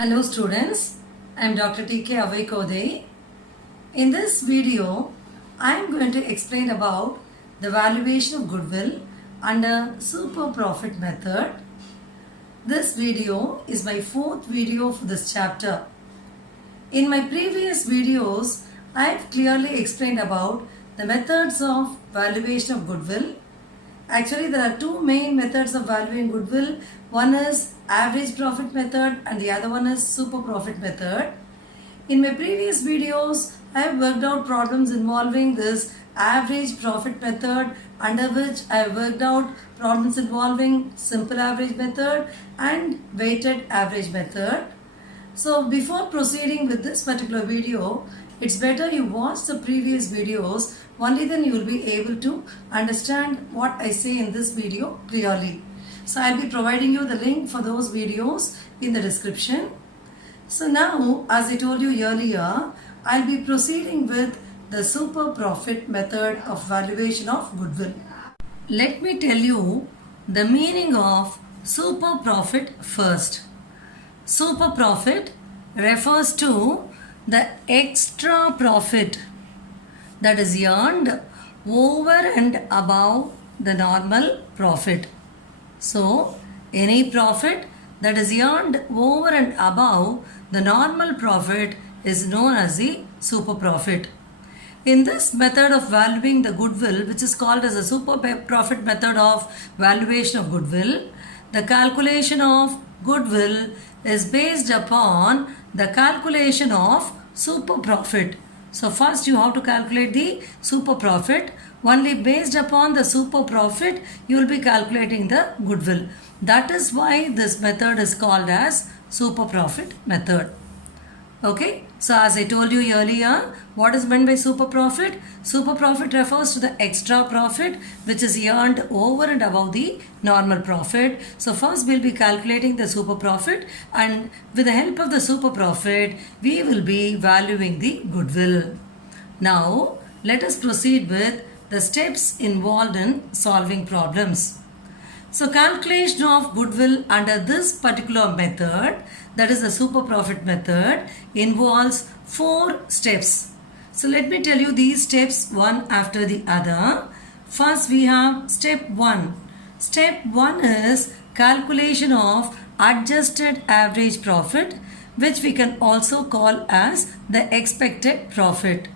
Hello students, I am Dr. T.K. Avaikode. In this video, I am going to explain about the valuation of goodwill under super profit method. This video is my fourth video for this chapter. In my previous videos, I have clearly explained about the methods of valuation of goodwill. Actually, there are two main methods of valuing goodwill. One is average profit method and the other one is super profit method. In my previous videos, I have worked out problems involving this average profit method, under which I have worked out problems involving simple average method and weighted average method. So before proceeding with this particular video, it's better you watch the previous videos. Only then you will be able to understand what I say in this video clearly. So I'll be providing you the link for those videos in the description. So now, as I told you earlier, I'll be proceeding with the super profit method of valuation of goodwill. Let me tell you the meaning of super profit first. Super profit refers to the extra profit that is earned over and above the normal profit. So, any profit that is earned over and above the normal profit is known as the super profit. In this method of valuing the goodwill, which is called as a super profit method of valuation of goodwill, the calculation of goodwill is based upon the calculation of super profit. So first you have to calculate the super profit. Only based upon the super profit you will be calculating the goodwill. That is why this method is called as super profit method. Okay, so as I told you earlier, what is meant by super profit? Super profit refers to the extra profit which is earned over and above the normal profit. So first we will be calculating the super profit, and with the help of the super profit we will be valuing the goodwill. Now let us proceed with the steps involved in solving problems. So calculation of goodwill under this particular method, that is the super profit method, involves 4 steps. So let me tell you these steps one after the other. First we have step 1. Step 1 is calculation of adjusted average profit, which we can also call as the expected profit.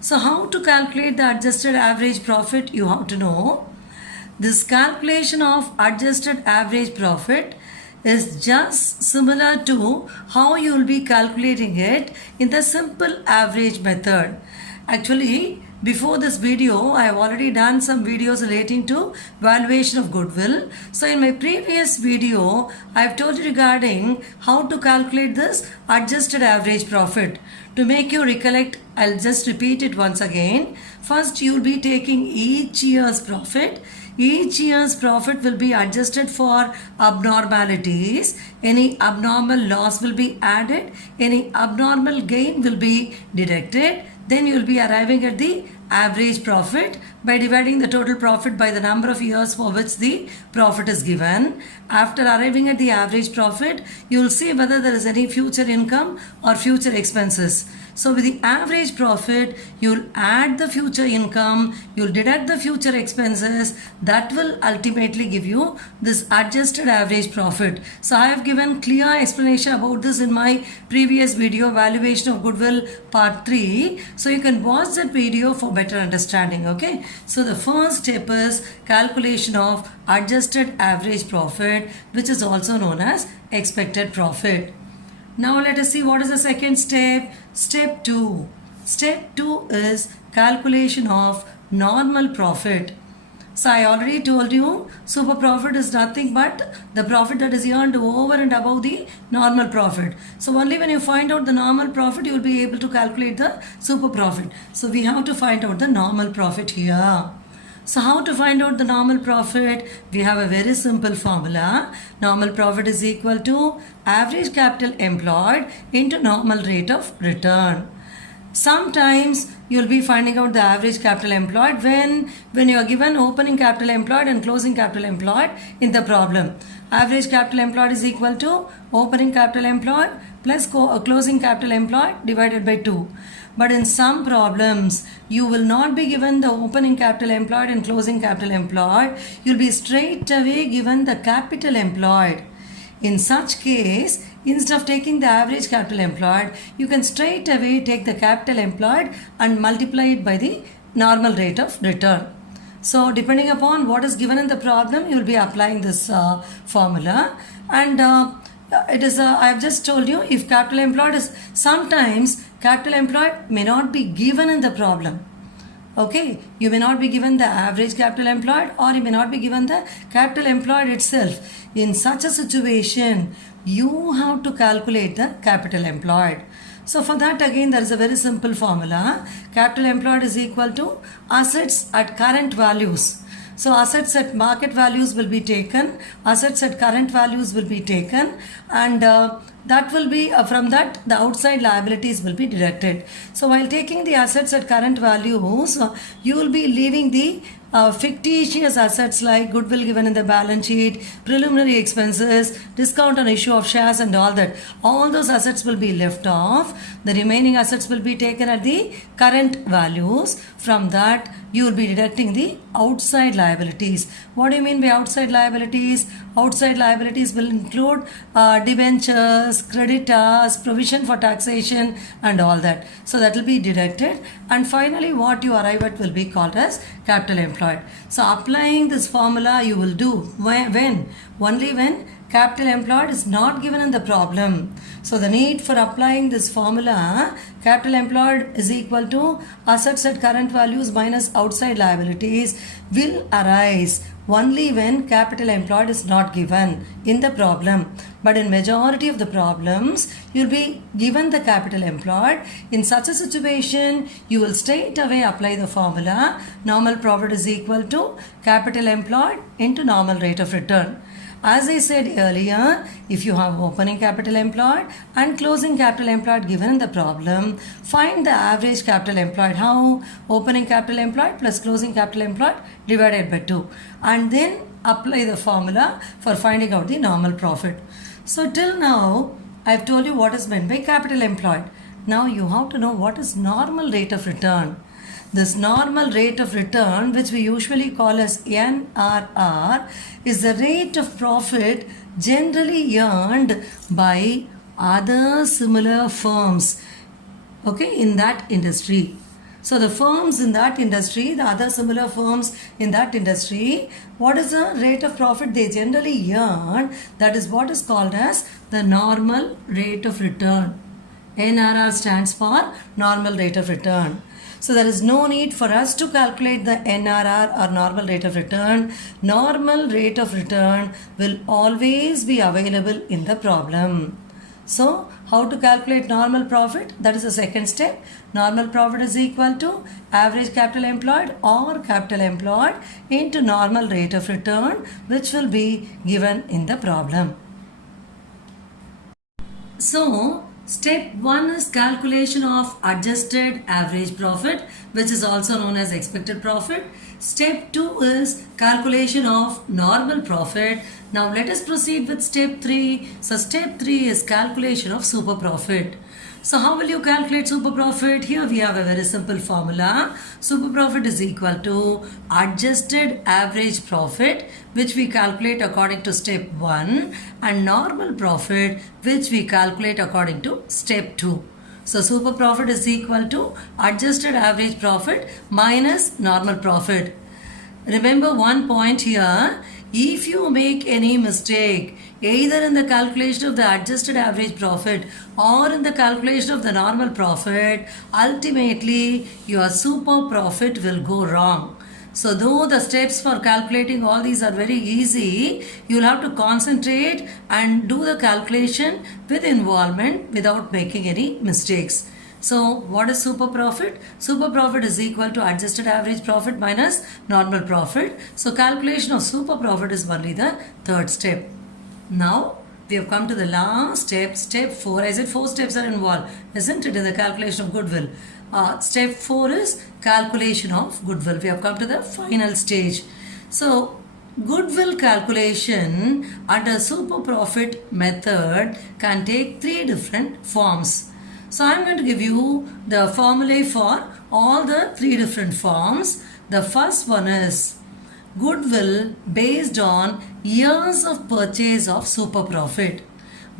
So how to calculate the adjusted average profit you have to know. This calculation of adjusted average profit is just similar to how you will be calculating it in the simple average method. Actually, before this video, I have already done some videos relating to valuation of goodwill. So in my previous video, I have told you regarding how to calculate this adjusted average profit. To make you recollect, I'll just repeat it once again. First, you will be taking each year's profit. Each year's profit will be adjusted for abnormalities. Any abnormal loss will be added. Any abnormal gain will be deducted. Then you will be arriving at the average profit by dividing the total profit by the number of years for which the profit is given. After arriving at the average profit, you will see whether there is any future income or future expenses. So with the average profit, you will add the future income, you will deduct the future expenses. That will ultimately give you this adjusted average profit. So I have given clear explanation about this in my previous video, valuation of goodwill part 3. So you can watch that video for better understanding. Okay. So the first step is calculation of adjusted average profit, which is also known as expected profit. Now let us see what is the second step. Step 2. Step 2 is calculation of normal profit. So I already told you super profit is nothing but the profit that is earned over and above the normal profit. So only when you find out the normal profit you will be able to calculate the super profit. So we have to find out the normal profit here. So how to find out the normal profit? We have a very simple formula. Normal profit is equal to average capital employed into normal rate of return. Sometimes you will be finding out the average capital employed when you are given opening capital employed and closing capital employed in the problem. Average capital employed is equal to opening capital employed plus closing capital employed divided by 2. But in some problems, you will not be given the opening capital employed and closing capital employed. You'll be straight away given the capital employed. In such case, instead of taking the average capital employed, you can straight away take the capital employed and multiply it by the normal rate of return. So depending upon what is given in the problem, you will be applying this formula. And it is I have just told you, if capital employed is, sometimes capital employed may not be given in the problem. Okay, you may not be given the average capital employed, or you may not be given the capital employed itself. In such a situation, you have to calculate the capital employed. So for that, again, there is a very simple formula. Capital employed is equal to assets at current values. So assets at market values will be taken, assets at current values will be taken, and that will be from that the outside liabilities will be deducted. So while taking the assets at current values, you will be leaving the fictitious assets like goodwill given in the balance sheet, preliminary expenses, discount on issue of shares and all that. All those assets will be left off. The remaining assets will be taken at the current values. From that, you will be deducting the outside liabilities. What do you mean by outside liabilities? Outside liabilities will include debentures, creditors, provision for taxation and all that. So that will be deducted, and finally what you arrive at will be called as capital employed. So applying this formula you will do when? Only when capital employed is not given in the problem. So the need for applying this formula, capital employed is equal to assets at current values minus outside liabilities, will arise only when capital employed is not given in the problem. But in majority of the problems, you will be given the capital employed. In such a situation, you will straight away apply the formula. Normal profit is equal to capital employed into normal rate of return. As I said earlier, if you have opening capital employed and closing capital employed given in the problem, find the average capital employed. How? Opening capital employed plus closing capital employed divided by 2. And then apply the formula for finding out the normal profit. So till now, I have told you what is meant by capital employed. Now you have to know what is normal rate of return. This normal rate of return, which we usually call as NRR, is the rate of profit generally earned by other similar firms, okay, in that industry. So the firms in that industry, the other similar firms in that industry, what is the rate of profit they generally earn? That is what is called as the normal rate of return. NRR stands for normal rate of return. So there is no need for us to calculate the NRR or normal rate of return. Normal rate of return will always be available in the problem. So how to calculate normal profit? That is the second step. Normal profit is equal to average capital employed or capital employed into normal rate of return, which will be given in the problem. So step 1 is calculation of adjusted average profit, which is also known as expected profit. Step 2 is calculation of normal profit. Now let us proceed with step 3. So step 3 is calculation of super profit. So how will you calculate super profit? Here we have a very simple formula. Super profit is equal to adjusted average profit, which we calculate according to step 1, and normal profit, which we calculate according to step 2. So super profit is equal to adjusted average profit minus normal profit. Remember one point here. If you make any mistake, either in the calculation of the adjusted average profit or in the calculation of the normal profit, ultimately your super profit will go wrong. So though the steps for calculating all these are very easy, you will have to concentrate and do the calculation with involvement without making any mistakes. So what is super profit? Super profit is equal to adjusted average profit minus normal profit. So calculation of super profit is only the third step. Now we have come to the last step, step 4. I said 4 steps are involved, isn't it, in the calculation of goodwill? Step 4 is calculation of goodwill. We have come to the final stage. So Goodwill calculation under super profit method can take three different forms. So I'm going to give you the formulae for all the three different forms. The first one is goodwill based on years of purchase of super profit.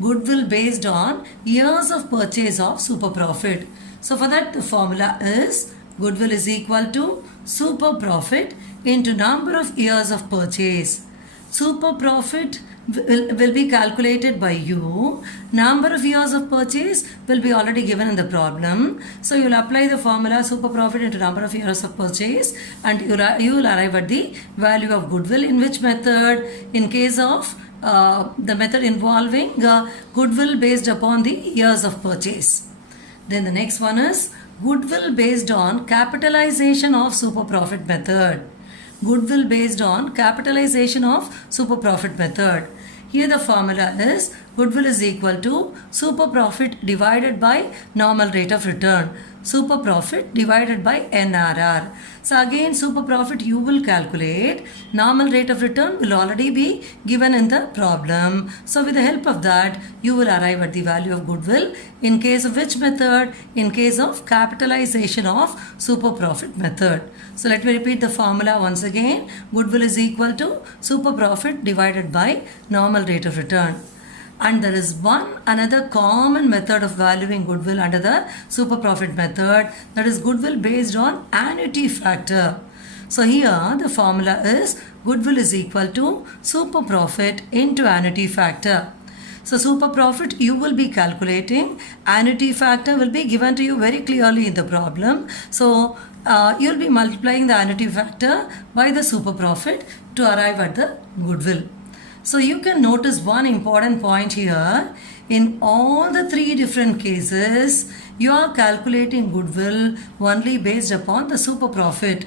Goodwill based on years of purchase of super profit. So for that the formula is goodwill is equal to super profit into number of years of purchase. Super profit will be calculated by you. Number of years of purchase will be already given in the problem. So you will apply the formula super profit into number of years of purchase and you will arrive at the value of goodwill. In which method? In case of the method involving goodwill based upon the years of purchase. Then the next one is goodwill based on capitalization of super profit method. Goodwill based on capitalization of super profit method. Here the formula is goodwill is equal to super profit divided by normal rate of return. Super profit divided by NRR. So again super profit you will calculate. Normal rate of return will already be given in the problem. So with the help of that you will arrive at the value of goodwill. In case of which method? In case of capitalization of super profit method. So let me repeat the formula once again. Goodwill is equal to super profit divided by normal rate of return. And there is another common method of valuing goodwill under the super profit method, that is goodwill based on annuity factor. So here the formula is goodwill is equal to super profit into annuity factor. So super profit you will be calculating, annuity factor will be given to you very clearly in the problem. So you will be multiplying the annuity factor by the super profit to arrive at the goodwill. So you can notice one important point here. In all the three different cases, you are calculating goodwill only based upon the super profit.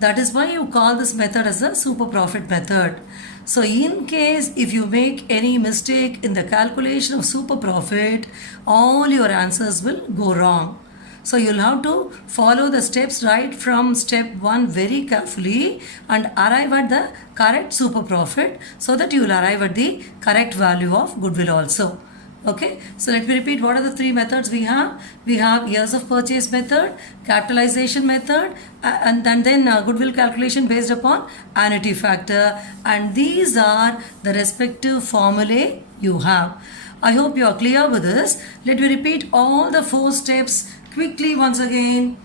That is why you call this method as a super profit method. So in case if you make any mistake in the calculation of super profit, all your answers will go wrong. So you'll have to follow the steps right from step 1 very carefully and arrive at the correct super profit so that you will arrive at the correct value of goodwill also. Okay, so let me repeat what are the three methods we have. We have years of purchase method, capitalization method and then goodwill calculation based upon annuity factor, and these are the respective formulae you have. I hope you are clear with this. Let me repeat all the 4 steps quickly once again.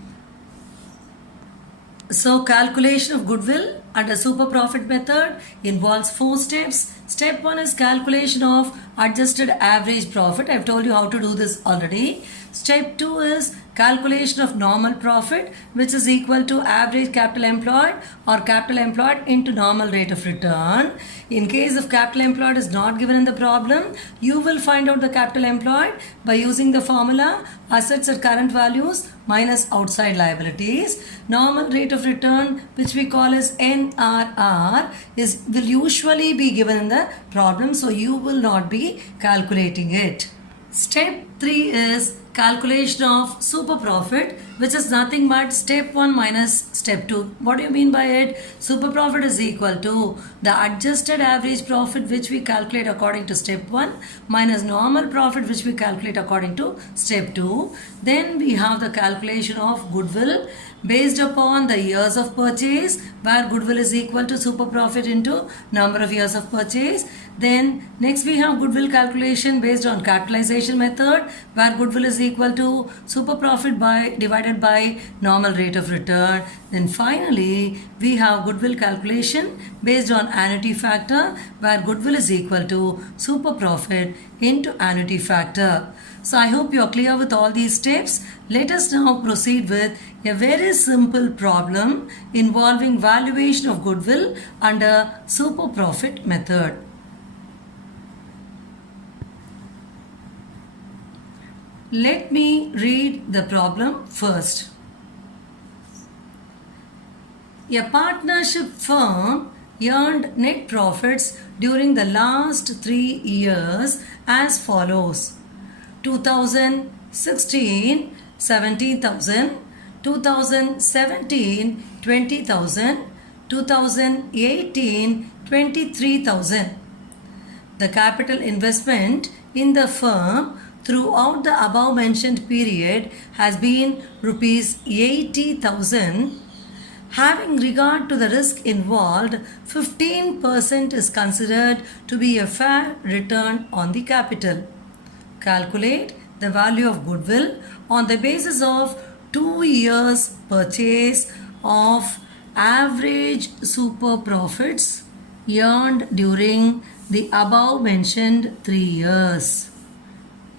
So calculation of goodwill under super profit method involves 4 steps. Step 1 is calculation of adjusted average profit. I've told you how to do this already. Step 2 is calculation of normal profit, which is equal to average capital employed or capital employed into normal rate of return. In case of capital employed is not given in the problem, you will find out the capital employed by using the formula assets at current values minus outside liabilities. Normal rate of return, which we call as NRR, will usually be given in the problem, so you will not be calculating it. Step 3 is calculation of super profit, which is nothing but step 1 minus step 2. What do you mean by it? Super profit is equal to the adjusted average profit which we calculate according to step 1 minus normal profit which we calculate according to step 2. Then we have the calculation of goodwill based upon the years of purchase, where goodwill is equal to super profit into number of years of purchase. Then next we have goodwill calculation based on capitalization method, where goodwill is equal to super profit divided by normal rate of return. Then finally we have goodwill calculation based on annuity factor, where goodwill is equal to super profit into annuity factor. So I hope you are clear with all these steps. Let us now proceed with a very simple problem involving valuation of goodwill under super profit method. Let me read the problem first. A partnership firm earned net profits during the last 3 years as follows: 2016 17,000, 2017 20,000, 2018 23,000. The capital investment in the firm throughout the above mentioned period has been rupees 80,000. Having regard to the risk involved, 15% is considered to be a fair return on the capital. Calculate the value of goodwill on the basis of 2 years purchase of average super profits earned during the above mentioned 3 years.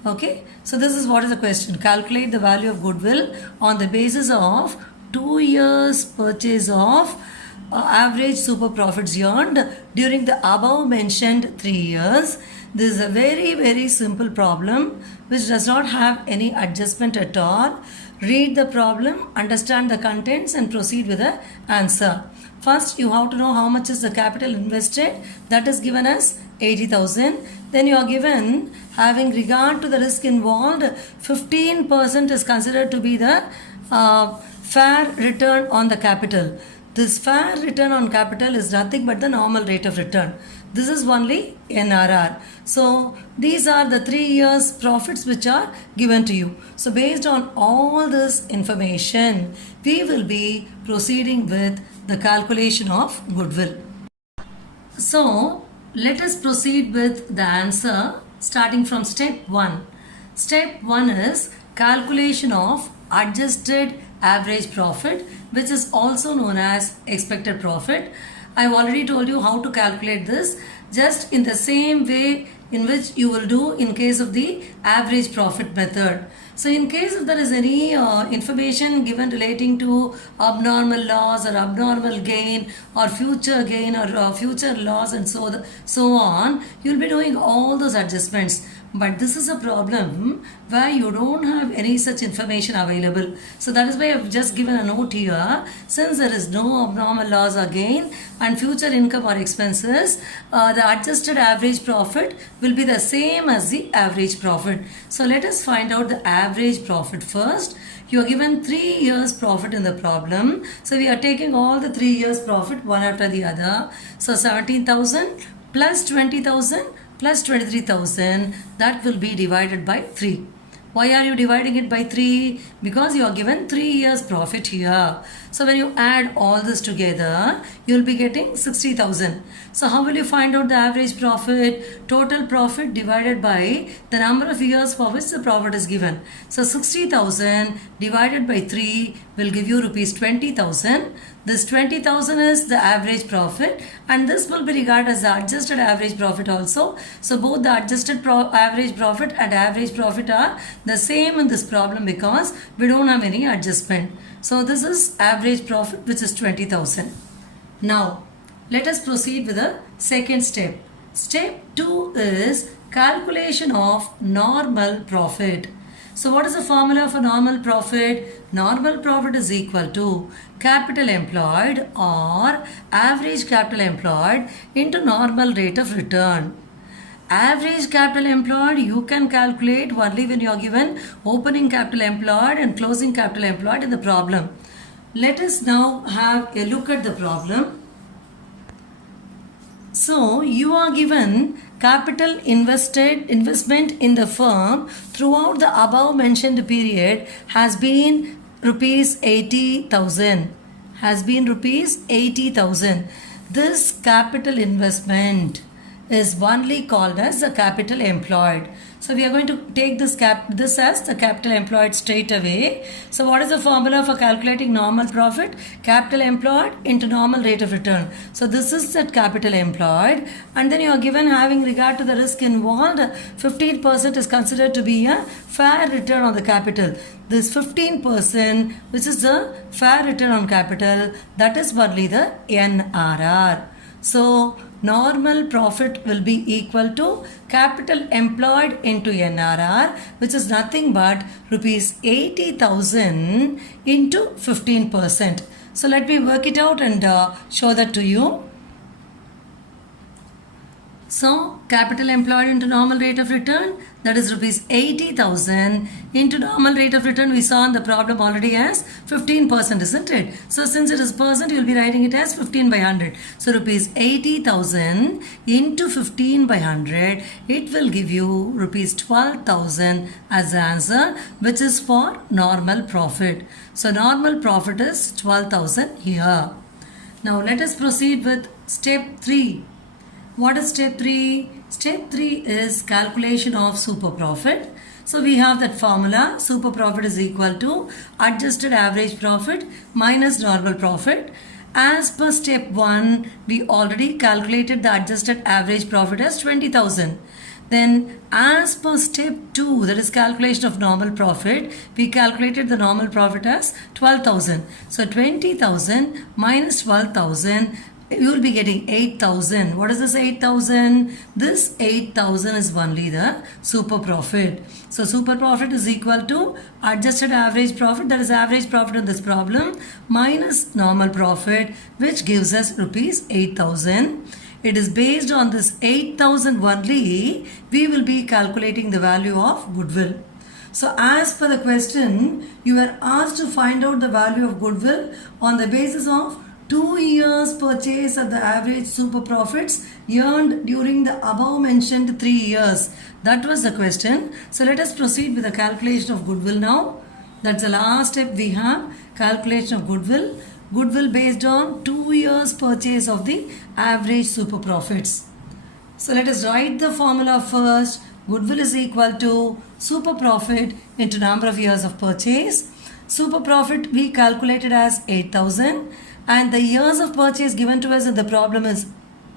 Okay, so this is what is the question. Calculate the value of goodwill on the basis of 2 years purchase of average super profits earned during the above mentioned 3 years. This is a very simple problem which does not have any adjustment at all. Read the problem, understand the contents and proceed with the answer. First you have to know how much is the capital invested. That is given as 80,000. Then you are given, having regard to the risk involved, 15% is considered to be the fair return on the capital. This fair return on capital is nothing but the normal rate of return. This is only NRR. So these are the 3 years profits which are given to you. So based on all this information, we will be proceeding with the calculation of goodwill. So let us proceed with the answer starting from step 1. Step 1 is calculation of adjusted average profit, which is also known as expected profit. I have already told you how to calculate this, just in the same way in which you will do in case of the average profit method. So in case if there is any information given relating to abnormal loss or abnormal gain or future gain or future loss and so on, you will be doing all those adjustments. But this is a problem where you don't have any such information available. So that is why I have just given a note here. Since there is no abnormal loss or gain and future income or expenses, the adjusted average profit will be the same as the average profit. So let us find out the average profit first. You are given 3 years profit in the problem. So we are taking all the 3 years profit one after the other. So 17,000 plus 20,000 plus 23,000, that will be divided by 3. Why are you dividing it by 3? Because you are given 3 years profit here. So when you add all this together, you will be getting 60,000. So how will you find out the average profit? Total profit divided by the number of years for which the profit is given. So 60,000 divided by 3 will give you rupees 20,000. This 20,000 is the average profit and this will be regarded as the adjusted average profit also. So both the adjusted average profit and average profit are the same in this problem because we don't have any adjustment. So this is average profit, which is 20,000. Now let us proceed with the second step. Step 2 is calculation of normal profit. So what is the formula for normal profit? Normal profit is equal to capital employed or average capital employed into normal rate of return. Average capital employed you can calculate only when you are given opening capital employed and closing capital employed in the problem. Let us now have a look at the problem. So you are given capital investment in the firm throughout the above mentioned period has been rupees 80,000. Has been rupees 80,000. This capital investment is only called as the capital employed. So we are going to take this as the capital employed straight away. So what is the formula for calculating normal profit? Capital employed into normal rate of return. So this is that capital employed, and then you are given, having regard to the risk involved, 15% is considered to be a fair return on the capital. This 15%, which is the fair return on capital, that is only the NRR. So normal profit will be equal to capital employed into NRR, which is nothing but rupees 80,000 into 15%. So let me work it out and show that to you. So capital employed into normal rate of return, that is rupees 80,000 into normal rate of return, we saw in the problem already as 15%, isn't it? So since it is percent, you will be writing it as 15 by 100. So rupees 80,000 into 15 by 100, it will give you rupees 12,000 as the answer, which is for normal profit. So normal profit is 12,000 here. Now let us proceed with step 3. What is step 3? Step 3 is calculation of super profit. So we have that formula, super profit is equal to adjusted average profit minus normal profit. As per step 1, we already calculated the adjusted average profit as 20,000. Then as per step 2, that is calculation of normal profit, we calculated the normal profit as 12,000. So 20,000 minus 12,000, you will be getting 8,000. What is this 8,000? This 8,000 is only the super profit. So super profit is equal to adjusted average profit, that is average profit in this problem, minus normal profit, which gives us rupees 8,000. It is based on this 8,000 only, we will be calculating the value of goodwill. So as per the question, you are asked to find out the value of goodwill on the basis of 2 years purchase at the average super profits earned during the above mentioned 3 years. That was the question. So let us proceed with the calculation of goodwill now. That's the last step we have, calculation of goodwill. Goodwill based on 2 years purchase of the average super profits. So let us write the formula first. Goodwill is equal to super profit into number of years of purchase. Super profit we calculated as 8,000. And the years of purchase given to us in the problem is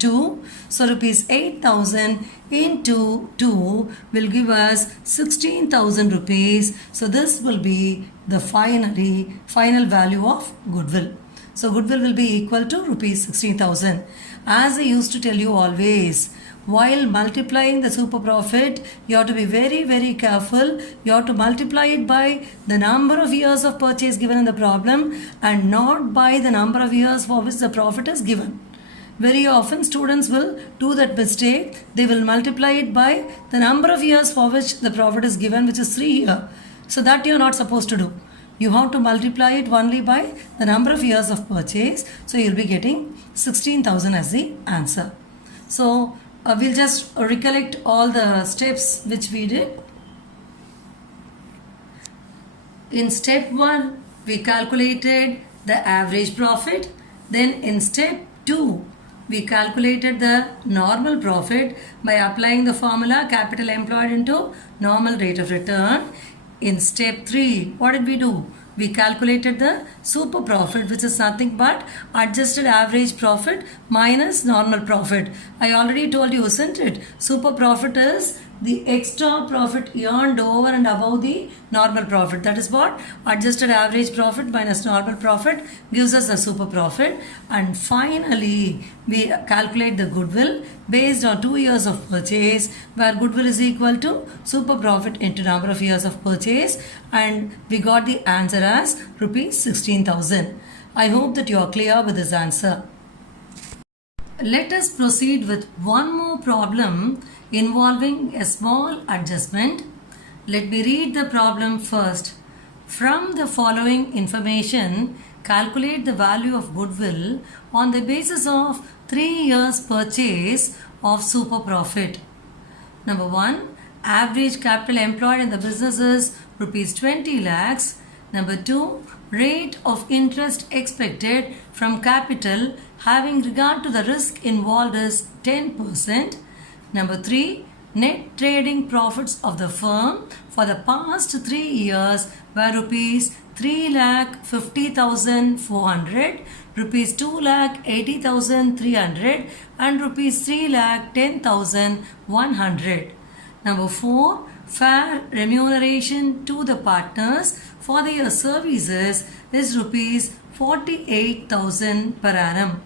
2. So rupees 8,000 into 2 will give us 16,000 rupees. So this will be the final value of goodwill. So goodwill will be equal to rupees 16,000. As I used to tell you always, while multiplying the super profit, you have to be very, very careful. You have to multiply it by the number of years of purchase given in the problem and not by the number of years for which the profit is given. Very often students will do that mistake. They will multiply it by the number of years for which the profit is given, which is 3 years. So that you are not supposed to do. You have to multiply it only by the number of years of purchase. So you will be getting 16,000 as the answer. So we'll just recollect all the steps which we did. In step 1, we calculated the average profit. Then in step 2, we calculated the normal profit by applying the formula capital employed into normal rate of return. In step 3, what did we do? We calculated the super profit, which is nothing but adjusted average profit minus normal profit. I already told you, isn't it? Super profit is the extra profit earned over and above the normal profit. That is what adjusted average profit minus normal profit gives us a super profit. And finally, we calculate the goodwill based on 2 years of purchase, where goodwill is equal to super profit into number of years of purchase, and we got the answer as rupees 16,000. I hope that you are clear with this answer. Let us proceed with one more problem involving a small adjustment. Let me read the problem first. From the following information, calculate the value of goodwill on the basis of 3 years purchase of super profit. Number 1, average capital employed in the business is rupees 20 lakhs. Number 2, rate of interest expected from capital having regard to the risk involved is 10%. Number 3, net trading profits of the firm for the past 3 years were rupees 3,50,400, rupees 2,80,300 and rupees 3,10,100. Number 4, fair remuneration to the partners for their services is rupees 48,000 per annum.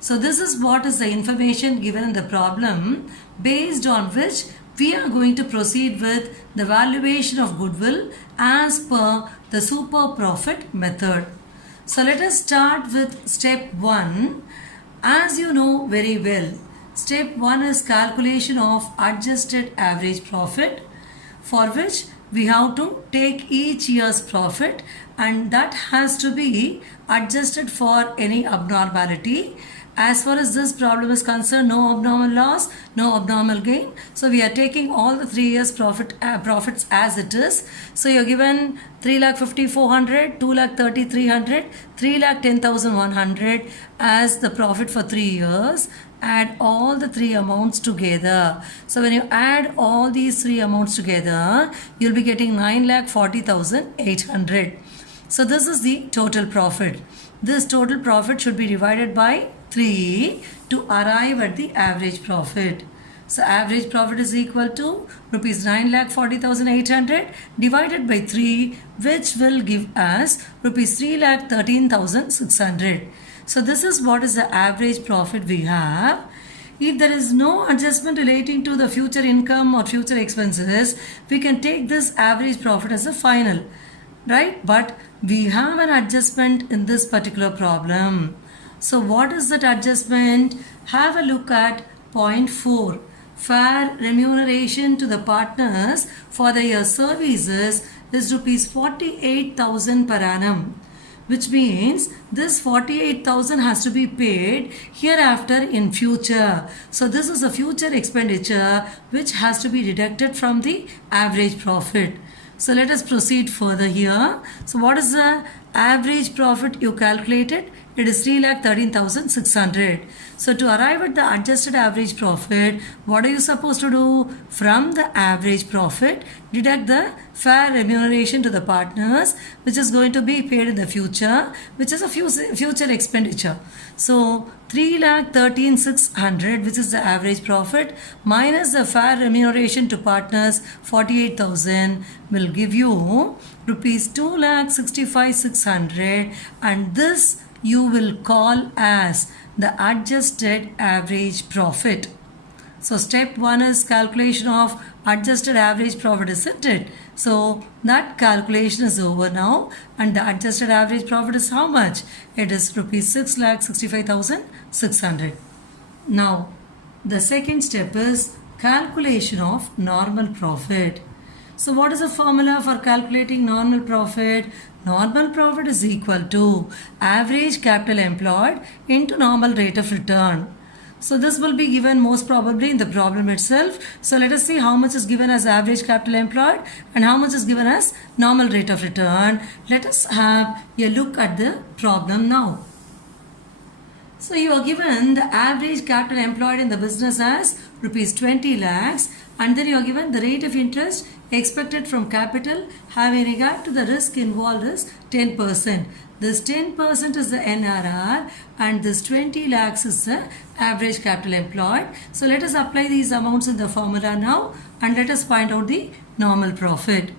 So this is what is the information given in the problem, based on which we are going to proceed with the valuation of goodwill as per the super profit method. So let us start with step 1. As you know very well, Step 1 is calculation of adjusted average profit, for which we have to take each year's profit and that has to be adjusted for any abnormality. As far as this problem is concerned, no abnormal loss, no abnormal gain. So we are taking all the 3 years profits as it is. So you're given 3,50,400, 2,30,300, 3,10,100 as the profit for 3 years. Add all the 3 amounts together. So when you add all these 3 amounts together, you'll be getting 9,40,800. So this is the total profit. This total profit should be divided by 3 to arrive at the average profit. So average profit is equal to rupees 9,40,800 divided by 3, which will give us rupees 3,13,600. So this is what is the average profit we have. If there is no adjustment relating to the future income or future expenses, we can take this average profit as a final, right? But we have an adjustment in this particular problem. So what is that adjustment? Have a look at point 4. Fair remuneration to the partners for their services is rupees 48,000 per annum, which means this 48,000 has to be paid hereafter in future. So this is a future expenditure which has to be deducted from the average profit. So let us proceed further here. So what is the average profit you calculated? It is 3,13,600. So to arrive at the adjusted average profit, what are you supposed to do? From the average profit, deduct the fair remuneration to the partners, which is going to be paid in the future, which is a future expenditure. So 3,13,600, which is the average profit, minus the fair remuneration to partners 48,000 will give you rupees 2,65,600, and this you will call as the adjusted average profit. So step 1 is calculation of adjusted average profit, isn't it? So that calculation is over now, and the adjusted average profit is how much? It is rupees 6,65,600. Now the second step is calculation of normal profit. So what is the formula for calculating normal profit? Normal profit is equal to average capital employed into normal rate of return. So this will be given most probably in the problem itself. So let us see how much is given as average capital employed and how much is given as normal rate of return. Let us have a look at the problem now. So you are given the average capital employed in the business as rupees 20 lakhs, and then you are given the rate of interest expected from capital having regard to the risk involved is 10%. This 10% is the NRR and this 20 lakhs is the average capital employed. So let us apply these amounts in the formula now and let us find out the normal profit.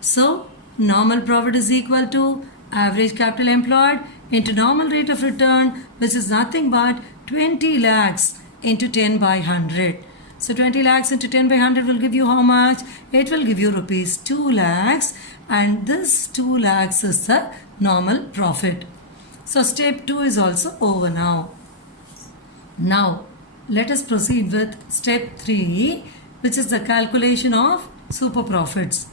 So normal profit is equal to average capital employed into normal rate of return, which is nothing but 20 lakhs into 10 by 100. So 20 lakhs into 10 by 100 will give you how much? It will give you rupees 2 lakhs, and this 2 lakhs is the normal profit. So step 2 is also over now. Now let us proceed with step 3, which is the calculation of super profits.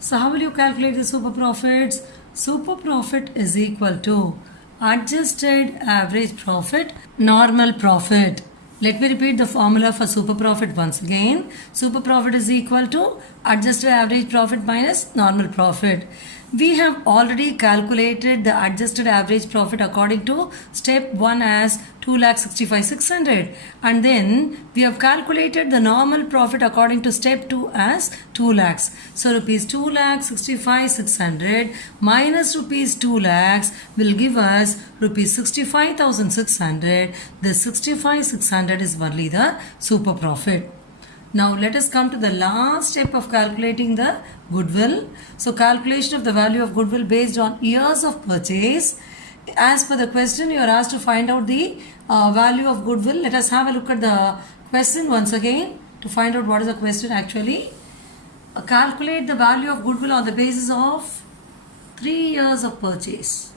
So how will you calculate the super profits? Super profit is equal to adjusted average profit, normal profit. Let me repeat the formula for super profit once again. Super profit is equal to adjusted average profit minus normal profit. We have already calculated the adjusted average profit according to step 1 as 2,65,600, and then we have calculated the normal profit according to step 2 as 2 lakhs. So rupees 2,65,600 minus rupees 2 lakhs will give us rupees 65,600. This 65,600 is only the super profit. Now let us come to the last step of calculating the goodwill. So calculation of the value of goodwill based on years of purchase. As per the question, you are asked to find out the value of goodwill. Let us have a look at the question once again to find out what is the question actually. Calculate the value of goodwill on the basis of 3 years of purchase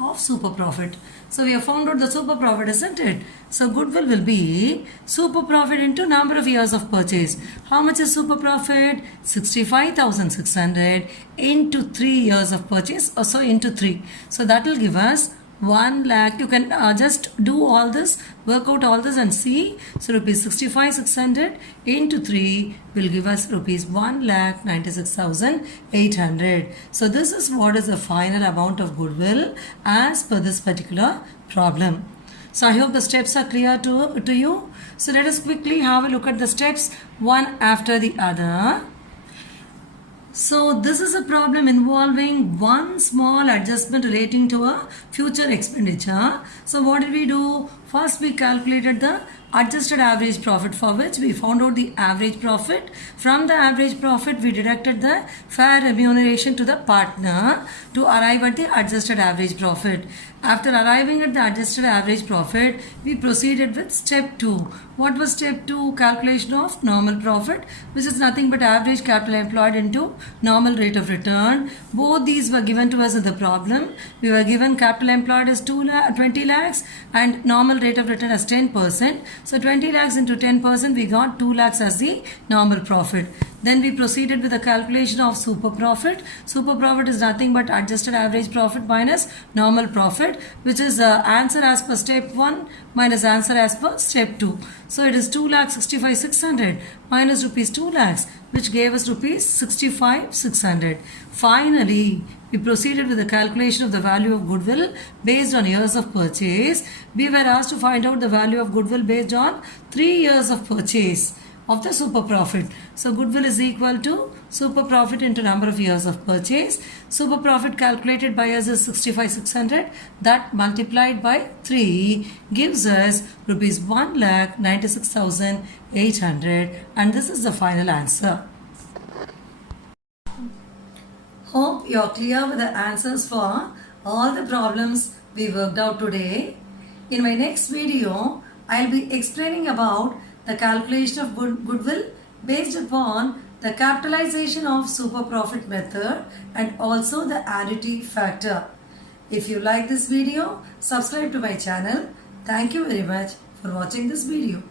of super profit. So we have found out the super profit, isn't it? So goodwill will be super profit into number of years of purchase. How much is super profit? 65,600 into 3 years of purchase, or so into 3. So that will give us 1 lakh. You can just do all this, work out all this and see. So rupees 65,600 into 3 will give us rupees 1,96,800. So this is what is the final amount of goodwill as per this particular problem. So I hope the steps are clear to you. So let us quickly have a look at the steps one after the other. So this is a problem involving one small adjustment relating to a future expenditure. So what did we do? First we calculated the adjusted average profit, for which we found out the average profit. From the average profit we deducted the fair remuneration to the partner to arrive at the adjusted average profit. After arriving at the adjusted average profit, we proceeded with step 2. What was step 2? Calculation of normal profit, which is nothing but average capital employed into normal rate of return. Both these were given to us in the problem. We were given capital employed as 20 lakhs and normal rate of return as 10%. So 20 lakhs into 10%, we got 2 lakhs as the normal profit. Then we proceeded with the calculation of super profit. Super profit is nothing but adjusted average profit minus normal profit, which is answer as per step 1 minus answer as per step 2. So it is 2,65,600 minus rupees 2 lakhs, which gave us rupees 65,600. Finally, we proceeded with the calculation of the value of goodwill based on years of purchase. We were asked to find out the value of goodwill based on 3 years of purchase of the super profit. So goodwill is equal to super profit into number of years of purchase. Super profit calculated by us is 65,600. That multiplied by 3 gives us rupees 1,96,800, and this is the final answer. Hope you are clear with the answers for all the problems we worked out today. In my next video, I will be explaining about the calculation of goodwill based upon the capitalization of super profit method and also the annuity factor. If you like this video, subscribe to my channel. Thank you very much for watching this video.